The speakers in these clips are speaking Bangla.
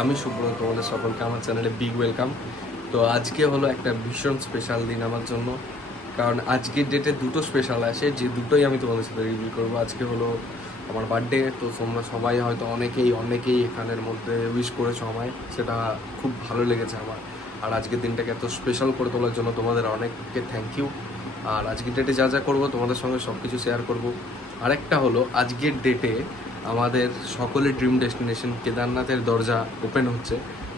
আমি সুব্রত, তোমাদের সকলকে আমার চ্যানেলে বিগ ওয়েলকাম। তো আজকে হলো একটা ভীষণ স্পেশাল দিন আমার জন্য, কারণ আজকের ডেটে দুটো স্পেশাল আছে, যে দুটোই আমি তোমাদের সাথে রিভিল করবো। আজকে হলো আমার বার্থডে, তো তোমরা সবাই হয়তো অনেকেই এখানের মধ্যে উইশ করেছো আমায়, সেটা খুব ভালো লেগেছে আমার। আর আজকের দিনটাকে এত স্পেশাল করে তোলার জন্য তোমাদের অনেককে থ্যাংক ইউ। আর আজকের ডেটে যা যা করবো তোমাদের সঙ্গে সব কিছু শেয়ার করবো। আরেকটা হলো, আজকের ডেটে আমাদের সকলের ড্রিম ডেস্টিনেশন কেদারনাথের দরজা ওপেন হচ্ছে।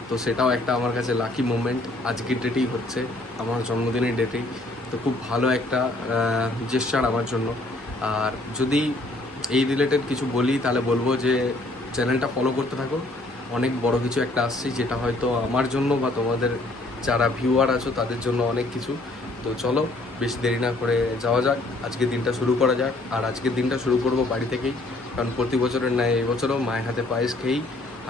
তো সেটাও একটা আমার কাছে লাকি মোমেন্ট, আজকের ডেটেই হচ্ছে, আমার জন্মদিনের ডেটেই। তো খুব ভালো একটা জেস্চার আমার জন্য। আর যদি এই রিলেটেড কিছু বলি তাহলে বলবো যে চ্যানেলটা ফলো করতে থাকো, অনেক বড় কিছু একটা আসছে, যেটা হয়তো আমার জন্য বা তোমাদের যারা ভিউয়ার আছো তাদের জন্য অনেক কিছু। তো চলো বেশি দেরি না করে যাওয়া যাক, আজকের দিনটা শুরু করা যাক। আর আজকের দিনটা শুরু করব বাড়ি থেকেই, কারণ প্রতি বছরের ন্যায় এবছরও মায়ের হাতে পায়েস খেয়েই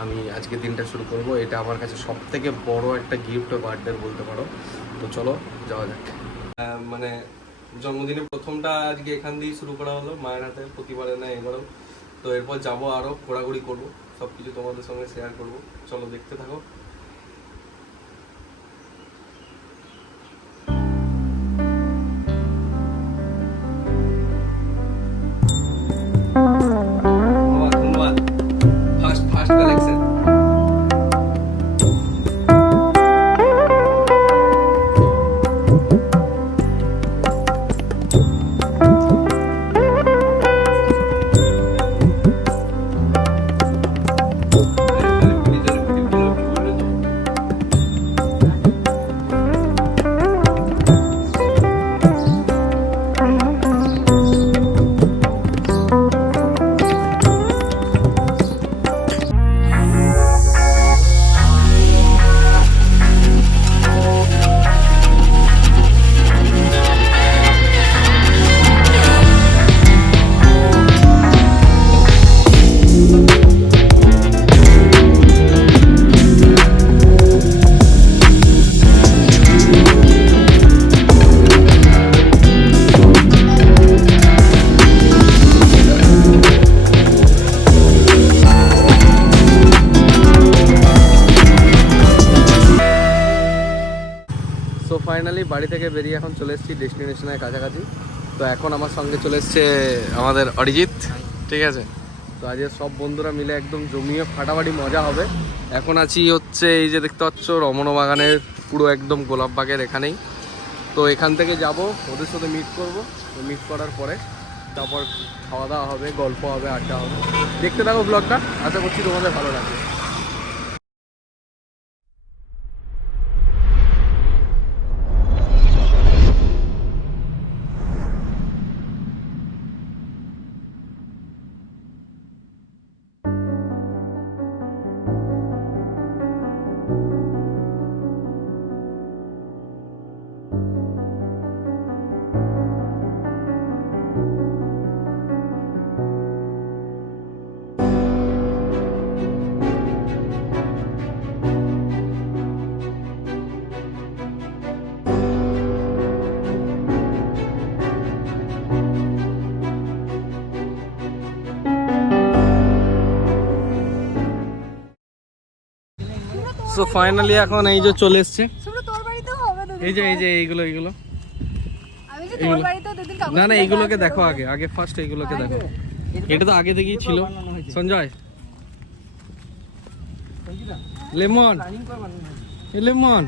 আমি আজকের দিনটা শুরু করব। এটা আমার কাছে সব থেকে বড় একটা গিফট বার্থডে বলতে পারো। তো চলো যাওয়া যাক। মানে জন্মদিনে প্রথমটা আজকে এখান দিয়েই শুরু করা হলো, মায়ের হাতে, প্রতিবারে না এবারেও। তো এরপর যাবো, আরও ঘোরাঘুরি করবো, সব কিছু তোমাদের সঙ্গে শেয়ার করবো। চলো দেখতে থাকো। ধন্যবাদ, first first collection. So finally বাড়ি থেকে বেরিয়ে এখন চলে এসেছি ডেস্টিনেশনের কাছাকাছি। তো এখন আমার সঙ্গে চলে এসছে আমাদের অরিজিৎ, ঠিক আছে। তো আজকে সব বন্ধুরা মিলে একদম জমিয়ে ফাটাফাটি মজা হবে। এখন আছি হচ্ছে এই যে দেখতে পাচ্ছ রমণা বাগানের পুরো একদম গোলাপ বাগের এখানেই। তো এখান থেকে যাব, ওদের সাথে মিট করব। মিট করার পরে তারপর খাওয়া দাওয়া হবে, গল্প হবে, আড্ডা হবে। দেখতে থাকো ব্লগটা, আশা করছি তোমাদের ভালো লাগবে। সো ফাইনালি এখন এই যে চলে এসছে, এই যে এইগুলো না না এইগুলোকে দেখো, আগে আগে ফার্স্ট এইগুলোকে দেখো। এটা তো আগে থেকেই ছিল। সঞ্জয়, লেমন লেমন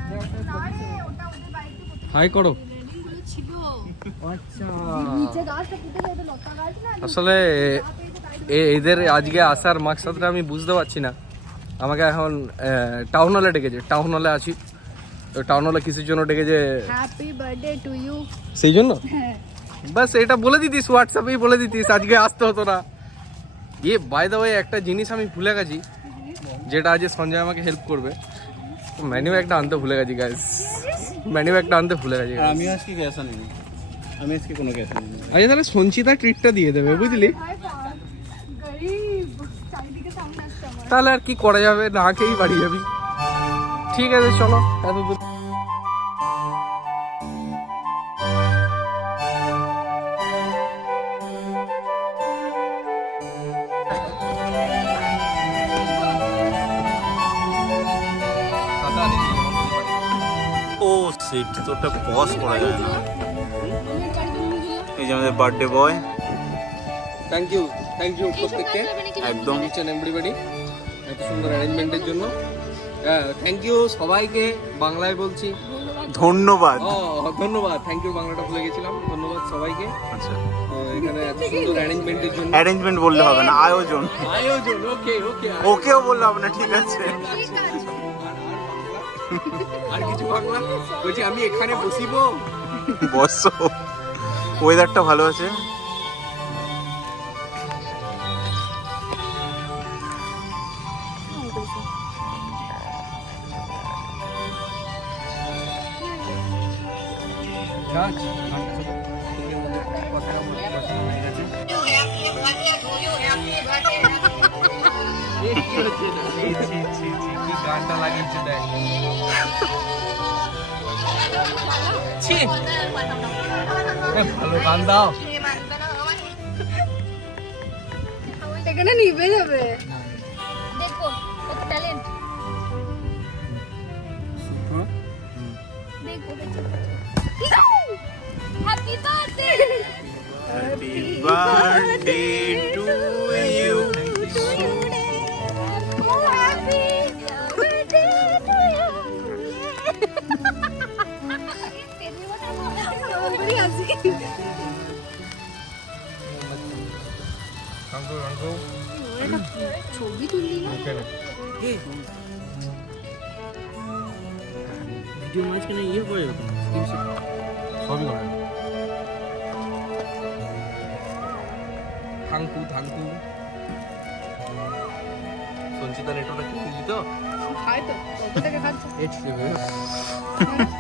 হাই করো। আসলে এদের আজকে আসার মাকসাদটা আমি বুঝতে পারছি না। আমাকে এখন টাউন হলে ডেকেছে, টাউন হলে আছি। তো টাউন হলে কিসের জন্য ডেকেছে? Happy birthday to you. সেই জন্য বাস এটা বলে দিতিস, হোয়াটসঅ্যাপেই বলে দিতিস, আজকে আসতে হতো না। বাই দ্য ওয়ে একটা জিনিস আমি ভুলে গেছি, যেটা আজ সঞ্জয় আমাকে হেল্প করবে। মেনু একটা আনতে ভুলে গেছি গাইস, মেনু একটা আনতে ভুলে গেছি। আমি আজকে গ্যাস আনিনি, আমি আজকে কোনো গ্যাস আনিনি। আচ্ছা তাহলে সঞ্চিতা ট্রিটটা দিয়ে দেবে, বুঝলি? তাহলে আর কি করা যাবে, না খেয়েই বাড়ি যাবি। ঠিক আছে চলো, এত দূর সিট তোরটা পজ করা যায় না। এই যে আমাদের বার্থডে বয়, থ্যাংক ইউ প্রত্যেককে, একদম ইচ এন্ড এভরিবডি এত সুন্দর অ্যারেঞ্জমেন্টের জন্য। থ্যাংক ইউ সবাইকে, বাংলায় বলছি ধন্যবাদ। ধন্যবাদ, থ্যাংক ইউ বাংলাটা ভুলে গেছিলাম, ধন্যবাদ সবাইকে। আচ্ছা, তো এখানে এত সুন্দর অ্যারেঞ্জমেন্টের জন্য, অ্যারেঞ্জমেন্ট বললে হবে না, আয়োজন। ওকে ওকেও বললে হবে না, ঠিক আছে। আর কিছু বাংলা বলছি, আমি এখানে বসিব। বসো, ওয়েদারটা ভালো আছে। কি গানটা লাগিয়েছে দেখ। ভালো গান দাও। এখানে নিভে যাবে। দেখো কত ট্যালেন্ট। দেখো happy birthday. Happy birthday to you. ছবি তুললি না? ভিডিও মাঝখানে ইয়ে করে এরকম সবই করে। থাঙ্কু সঞ্চিতা নেটোটা কি দিলি তো? খাই তো, কত থেকে খাচ্ছ?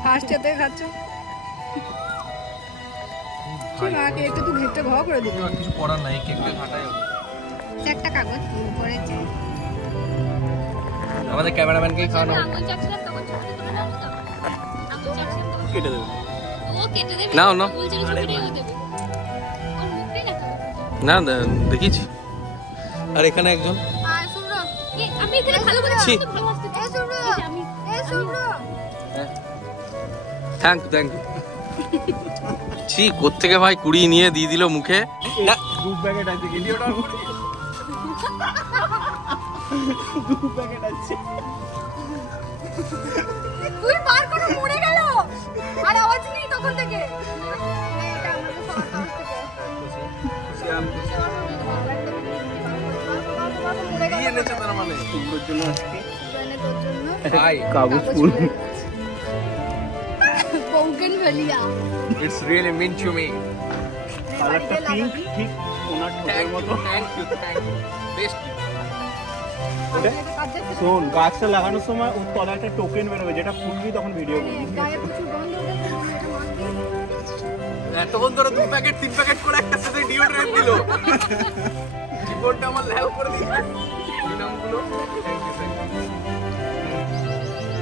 ফার্স্ট থেকে খাচ্ছ? ঠিক আছে, একটু তুই ঘেটে ঘ করে দিবি। কিছু করার নাই, কেকটা কাটাই হবে। একটা কাগজ পড়েছে। আমাদের ক্যামেরাম্যানকেই খাওয়ানো। আঙুল চাটছিলাম তখন ছবিটা তুলে নাও তো। আঙুল চাটছিলাম তখন কেটে দেবে। ও কেটে দেবে। নাও, নাও। আঙুল চাটলে ছবিটাও দেবে। ওর মুখটাই দেখাবো। না দেখিছি। আর এখানে একজন আর শুভ্র, আমি এখানে ভালো করে ছি। ভালো আসতে এ শুভ্র, এ শুভ্র। Thank you. ছি, কোত্থেকে ভাই কুড়িয়ে নিয়ে দিয়ে দিল মুখে। না গ্রুপ প্যাকেট আছে, ভিডিওটা অন করে গ্রুপ প্যাকেট আছে। তুই বার করে মরে গেল। আর আওয়াজ নেই তখন থেকে। এটা আমাকে পাওয়ার কাছ থেকে। দিয়ে এনেছে তার মানে। তোর জন্য আজকে তোর জন্য ভাই, কাগজ ফুল। Bougainvillea. It's really mean to me. কালারটা পিঙ্ক, ঠিক ওনার ঠোঁটের মতো। Thank you best. শোন, গাছটা লাগানোর সময় ওর তলায় একটা টোকেন বেরোবে, যেটা ফুটবি তখন ভিডিও করবি। গায়ে প্রচুর গন্ধ ওঠে, এটা মাখবি। এতক্ষণ ধরে 2 প্যাকেট 3 প্যাকেট করে একটা সাথে ডিওড্রেন্ট দিল। জীবনটা আমার ল্যাব করে দিয়েছে। এই নামগুলো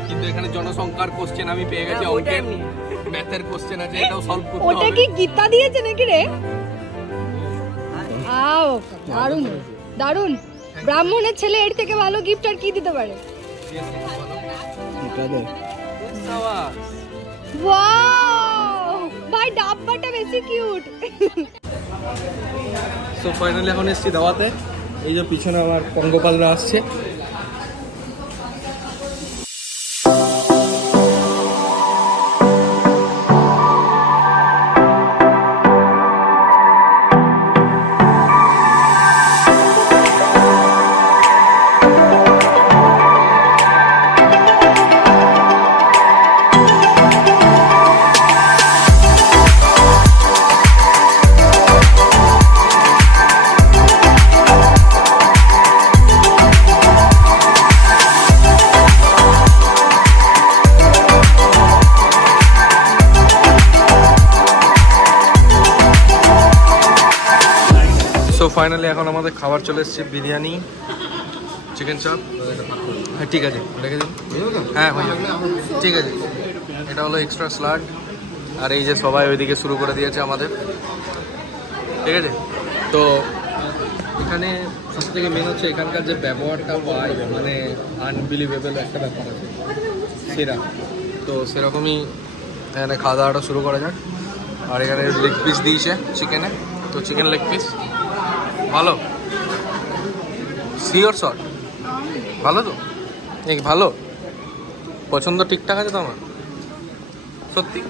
কিন্তু এখানে জনসংখ্যার কোশ্চেন আমি পেয়ে গেছি, অঙ্কের ম্যাথের কোশ্চেন আছে, এটাও সলভ করতে হবে। ওটা কি গীতা দিয়েছে নাকি রে? আও, দারুন দারুন। ব্রাহ্মণের ছেলে এর থেকে ভালো গিফট আর কি দিতে পারে? ওয়াও, ভাই ডাব্বাটা বেশি কিউট। সো ফাইনালি এখন এসছি দাওয়াতে। এই যে পিছনে আমার পঙ্গপালরা আসছে। সো ফাইনালি এখন আমাদের খাবার চলে এসছে, বিরিয়ানি, চিকেন চাপ। হ্যাঁ ঠিক আছে, রেখে দিন। হ্যাঁ হয়ে যাবে, ঠিক আছে। এটা হলো এক্সট্রা স্যালাড। আর এই যে সবাই ওইদিকে শুরু করে দিয়েছে আমাদের, ঠিক আছে। তো এখানে সব থেকে মেন হচ্ছে এখানকার যে ব্যবহারটা পাই, মানে আনবিলিভেবল একটা ব্যাপার আছে সেরা। তো সেরকমই এখানে খাওয়া দাওয়াটা শুরু করা যাক। আর এখানে লেগ পিস দিয়েছে চিকেনে, তো চিকেন লেগ পিস ভালো, শিওর শট ভালো তো, এই ভালো, পছন্দ ঠিকঠাক আছে তো আমার সত্যি।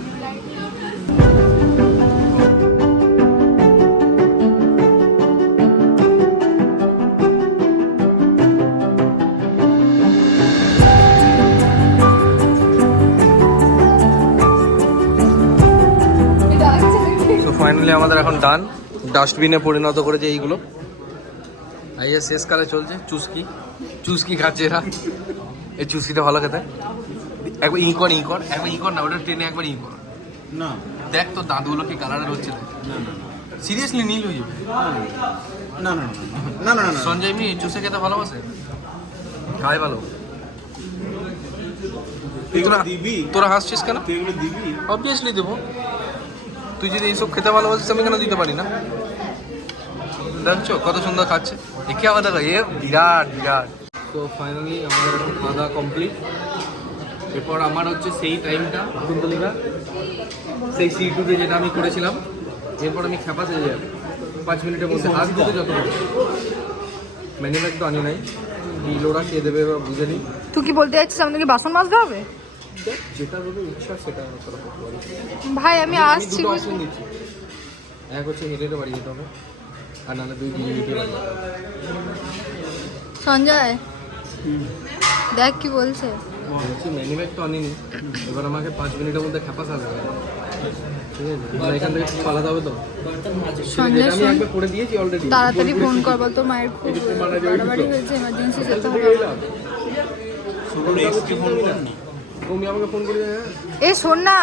তো ফাইনালি আমাদের এখন ডান, ডাস্টবিনে পরিণত করেছে এইগুলো। আইয়া শেষ কালে চলছে চুস্কি, চুস্কি খাচ্ছে এরা। এই চুস্কিটা ভালো খেতে, একবার একবার না, ওটা ট্রেনে একবার না দেখ তো দাঁতগুলো কি কালারের হচ্ছে না, সিরিয়াসলি নীল হয়ে যাবে। না না না না না সঞ্জয় মি চুষে খেতে ভালোবাসে, খাই ভালো। দিবি, তোরা হাসছিস কেন? তুই এগুলো দিবি? অবভিয়াসলি দেবো, তুই যদি এইসব খেতে ভালোবাসিস আমি কেন দিতে পারি না? দেখছো কত সুন্দর খাচ্ছে, দেখে আবার দেখো এ বিরাট বিরাট। তো ফাইনালি আমাদের এখন খাওয়া দাওয়া কমপ্লিট। এরপর আমার হচ্ছে সেই টাইমটা কুন্দলিকা, সেই C2-তে যেটা আমি করেছিলাম। এরপর আমি খেপা সেজে যাবে 5 মিনিটের মধ্যে, হাত দিতে যত মেনু ব্যাগ তো আনি নাই, বিলোরা খেয়ে দেবে এবার বুঝে নিই। তুই কি বলতে চাচ্ছিস আমাদেরকে বাসন মাজতে হবে? দেখ যেটা হবে ইচ্ছা সেটা তোরা করতে পারিস। ভাই আমি আসছি, দুটো অপশন দিচ্ছি, এক হচ্ছে হেঁটে বাড়ি যেতে হবে, আর নাহলে 2 দিন যেতে বাড়ি যেতে হবে। সঞ্জয় দেখ কি বলছে। বলছি মেনু ব্যাগ তো আনিনি, এবার আমাকে 5 মিনিটের মধ্যে খেপা সাজতে হবে, ঠিক আছে? মানে এখান থেকে পালাতে হবে তো। সঞ্জয় আমি একবার করে দিয়েছি অলরেডি। তাড়াতাড়ি ফোন কর, বল তোর মায়ের খুব বাড়াবাড়ি হয়েছে, এমার্জেন্সি যেতে হবে। তুমি আমাকে ফোন করে এ শোন না,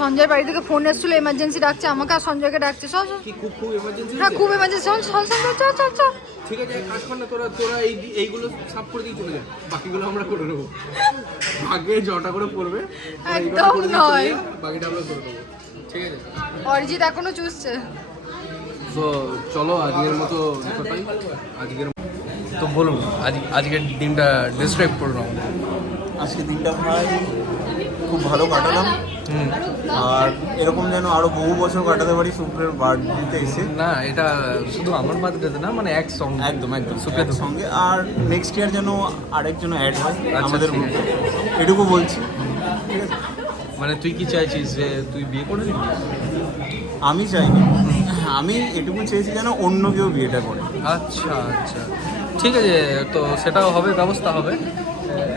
সঞ্জয় বাড়ি থেকে ফোন এসেছিল, এমার্জেন্সি ডাকছে আমাকে আর সঞ্জয়কে ডাকছে। চল চল, কি খুব এমার্জেন্সি? হ্যাঁ খুব এমার্জেন্সি, চল চল চল চল চল চল। ঠিক আছে, এক কাজ কর না, তোরা এইগুলো সাফ করে দিয়ে চলে যা, বাকিগুলো আমরা করে নেবো। আগে জটা করে পড়বে, একদম নয়, বাকিটা আমরা করে দেবো, ঠিক আছে? অরিজিৎ এখনো চুষছে। তো চলো আজকের মতো এতটাই। আজকের তো বলুন আজকের দিনটা ডিসক্রাইব করুন আমাদের। আজকে দিনটা ভাই খুব ভালো কাটালাম, আর এরকম যেন আরো বহু বছর কাটাতে পারি সুপ্রের বার্থডেতে এসে। না এটা শুধু আমার বার্থডেতে না, মানে এক সঙ্গে একদম সুপ্রিয়ার সুপ্রের সঙ্গে, আর নেক্সট ইয়ার যেন আরেকজন অ্যাড হয় আচ্ছা, আমাদের ঠিক গ্রুপে, এটুকু বলছি। ঠিক আছে, মানে তুই কি চাইছিস যে তুই বিয়ে করে নিবি? আমি চাইনি, আমি এটুকু চেয়েছি যেন অন্য কেউ বিয়েটা করে। আচ্ছা আচ্ছা ঠিক আছে, তো সেটাও হবে, ব্যবস্থা হবে।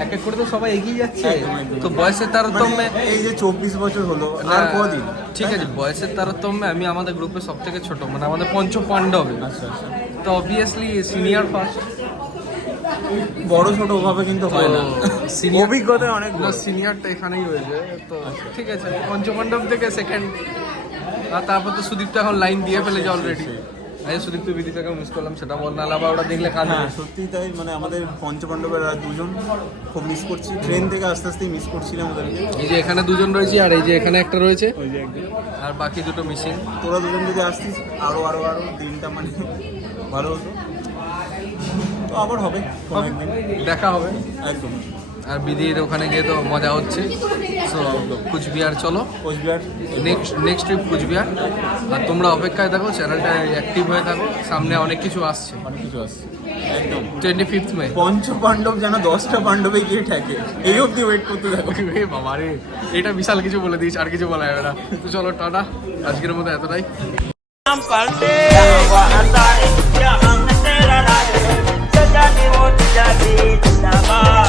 এক এক করে তো সবাই এগিয়ে যাচ্ছে, একদম, একদম। তো বয়সের তারতম্যে মানে এই যে 24 বছর হলো, আর কদিন? ঠিক আছে, বয়সের তারতম্যে আমি আমাদের গ্রুপে সব থেকে ছোট, মানে আমাদের পঞ্চ পাণ্ডবে, আচ্ছা আচ্ছা, তো অবভিয়াসলি সিনিয়র ফার্স্ট। বড় ছোট ওভাবে কিন্তু হয় না, senior- অভিজ্ঞতা অনেক না বড়। সিনিয়রটা এখানেই হয়েছে, তো ঠিক আছে পঞ্চমণ্ডপ থেকে সেকেন্ড, আর তারপর তো সুদীপ তো এখন লাইন দিয়ে ফেলেছে অলরেডি। আচ্ছা সুদীপ তুই বিদিতাকে মিস করলাম সেটা বল, নাহলে আবার ওটা দেখলে কাঁদবে। হ্যাঁ সত্যি তাই, মানে আমাদের পঞ্চপাণ্ডবের আর দুজন খুব মিস করছি, ট্রেন থেকে আস্তে আস্তে মিস করছিলাম ওদেরকে। এই যে এখানে দুজন রয়েছে, আর এই যে এখানে একটা রয়েছে, ওই যে একদম, আর বাকি দুটো মিসিং। তোরা দুজন যদি আসতিস আরো আরো আরো দিনটা মানে ভালো হতো। তো আবার হবে কোনো একদিন, দেখা হবে। একদম। আর বিদির ওখানে গিয়ে তো মজা হচ্ছে, সো কুচবিহার চলো, কোচবিহার নেক্সট ট্রিপ কুচবিহার। আর তোমরা অপেক্ষায় থাকো, চ্যানেলটা অ্যাক্টিভ হয়ে থাকো, সামনে অনেক কিছু আসছে। অনেক কিছু আসছে একদম। 25th মে। পঞ্চপাণ্ডব যেন 10টা পাণ্ডবে গিয়ে ঠেকে, এই অবধি ওয়েট করতে থাকো। এ বাবা রে, এটা বিশাল কিছু বলে দিয়েছ, আর কিছু বলা যাবে না। তো চলো টাটা, আজকের মতো এতটাই। Jangan terlalu, jangan terlalu, jangan terlalu, jangan terlalu.